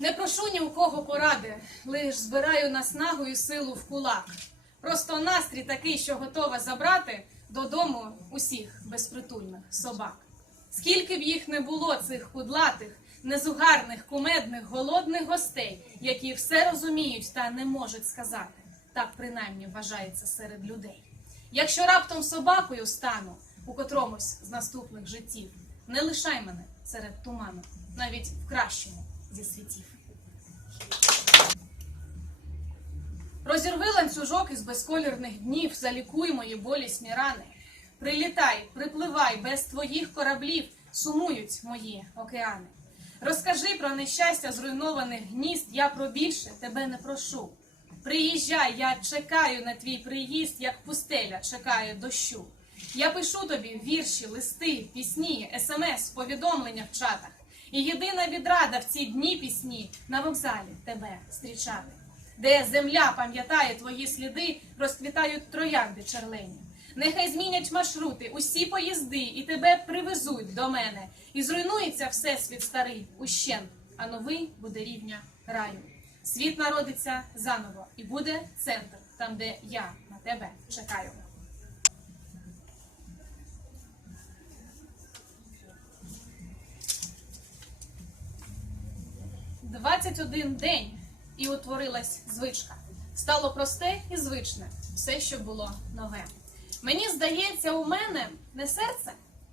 Не прошу ні у кого поради, лиш збираю наснагу і силу в кулак. Просто настрій такий, що готова забрати додому усіх безпритульних собак. Скільки б їх не було, цих кудлатих, незугарних, кумедних, голодних гостей, які все розуміють та не можуть сказати, так принаймні вважається серед людей. Якщо раптом собакою стану у котромусь з наступних життів, не лишай мене серед туману, навіть в кращому зі світів. Розірви ланцюжок із безколірних днів, залікуй мої болісні рани. Прилітай, припливай, без твоїх кораблів сумують мої океани. Розкажи про нещастя зруйнованих гнізд, я про більше тебе не прошу. Приїжджай, я чекаю на твій приїзд, як пустеля чекає дощу. Я пишу тобі вірші, листи, пісні, смс, повідомлення в чатах. І єдина відрада в ці дні пісні на вокзалі тебе зустрічати. Де земля пам'ятає твої сліди, розквітають троянди черлені. Нехай змінять маршрути, усі поїзди, і тебе привезуть до мене. І зруйнується всесвіт старий ущент, а новий буде рівня раю. Світ народиться заново, і буде центр, там, де я на тебе чекаю. Двадцять один день і утворилась звичка. Стало просте і звичне, все, що було нове. Мені здається, у мене не серце,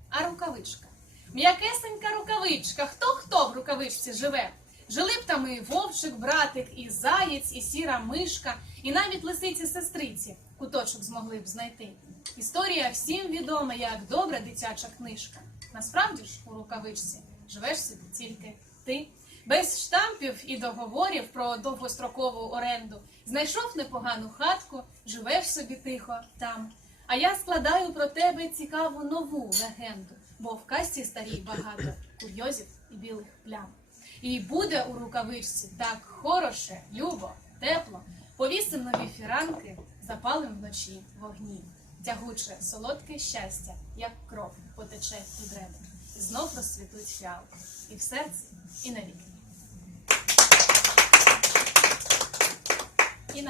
а рукавичка. М'якесенька рукавичка. Хто хто в рукавичці живе? Жили б там і вовчик, братик, і заєць, і сіра мишка, і навіть лисиці сестриці куточок змогли б знайти. Історія всім відома, як добра дитяча книжка. Насправді ж у рукавичці живеш собі тільки ти. Без штампів і договорів про довгострокову оренду знайшов непогану хатку, живеш собі тихо там. А я складаю про тебе цікаву нову легенду, бо в касті старій багато курйозів і білих плям. І буде у рукавичці так хороше, любо, тепло. Повісим нові фіранки, запалим вночі вогні. Тягуче, солодке щастя, як кров потече під ребра. Знов розцвітуть фіалки. І в серці, і навіки.